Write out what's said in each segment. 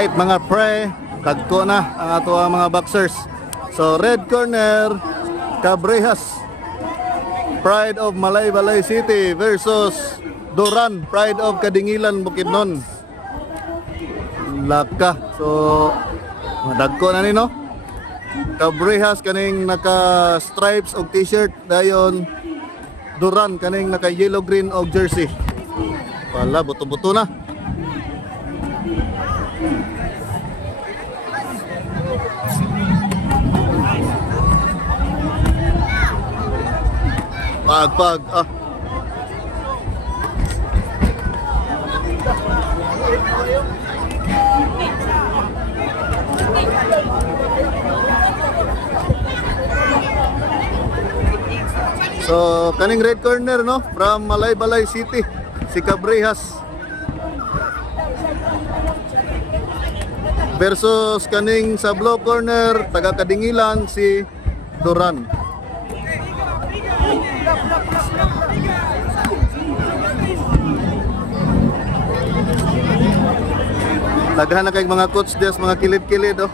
Right mga pre, tagko na ang ato ang mga boxers. So red corner, Cabrijas, Pride of Malaybalay City versus Duran, Pride of Kadingilan, Bukidnon. Laka. So dagko na ni no. Cabrijas kaning naka stripes og t-shirt, dayon Duran kaning naka yellow green og jersey. Wala, buto-buto na. Pag So kaning red corner no, from Malaybalay City, si Cabrijas versus kaning sa blue corner taga Kadingilan si Duran. Daghan na kay mga coach des, mga kilid-kilid oh.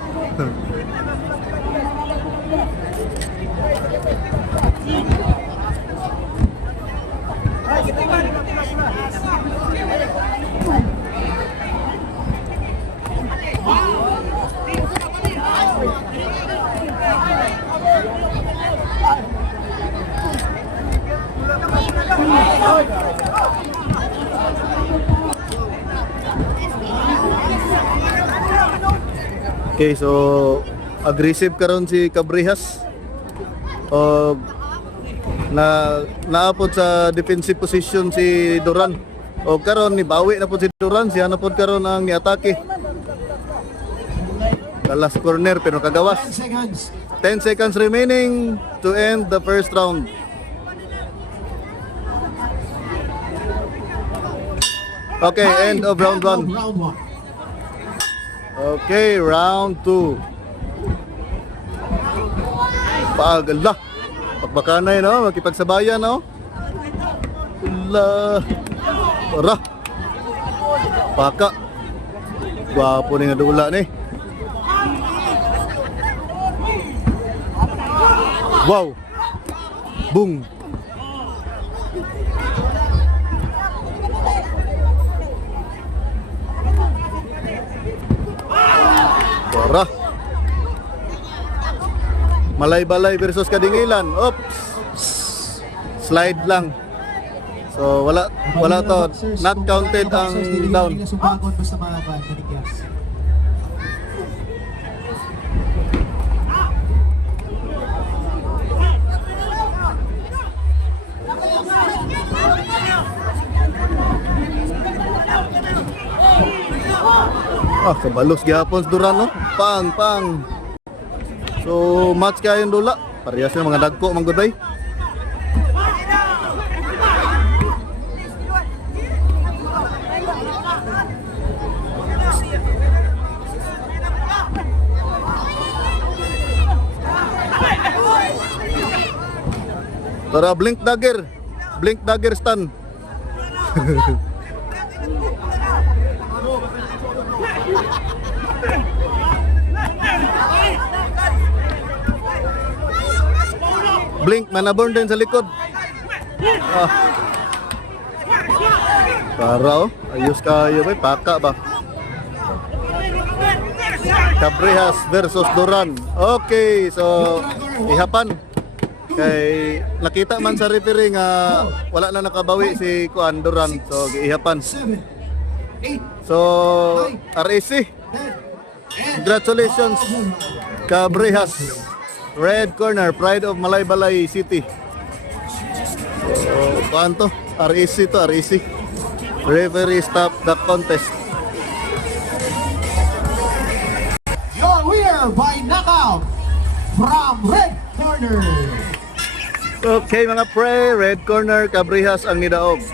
Okay, so aggressive karon si Cabrijas. Naapod sa defensive position si Duran. O karon ni bawi na po si Duran, siya na po karon ang niatake. Last corner pero kagawas. 10 seconds remaining to end the first round. Okay, end of round 1. Okay, round 2. Pagala. Pagbakanay no, makipagsabayan no. La. Ora. Paka. Gwapo ni nga dula ni. Wow. Boom. Ora. Malaybalay versus Kadingilan. Oops. Slide lang. So wala to, not counted ang down. Kabalos gihapon sa Duran no. Pang. So match kayo dula. Parehas na mga dagko man gud bay. Tara blink dagger stun. Blink, manaborn din sa likod. Para oh, ayos kayo ba? Paka ba? Cabrijas versus Duran. Okay, so ihapan. Kay nakita man sa referee nga wala na nakabawi si Kuan Duran. So giihapan. So RAC. Congratulations Cabrijas. Red corner, Pride of Malaybalay City. So, paano to? RAC to, RAC. Referee stop the contest. Your winner by knockout from red corner. Okay mga pre, red corner, Cabrijas ang nidaog.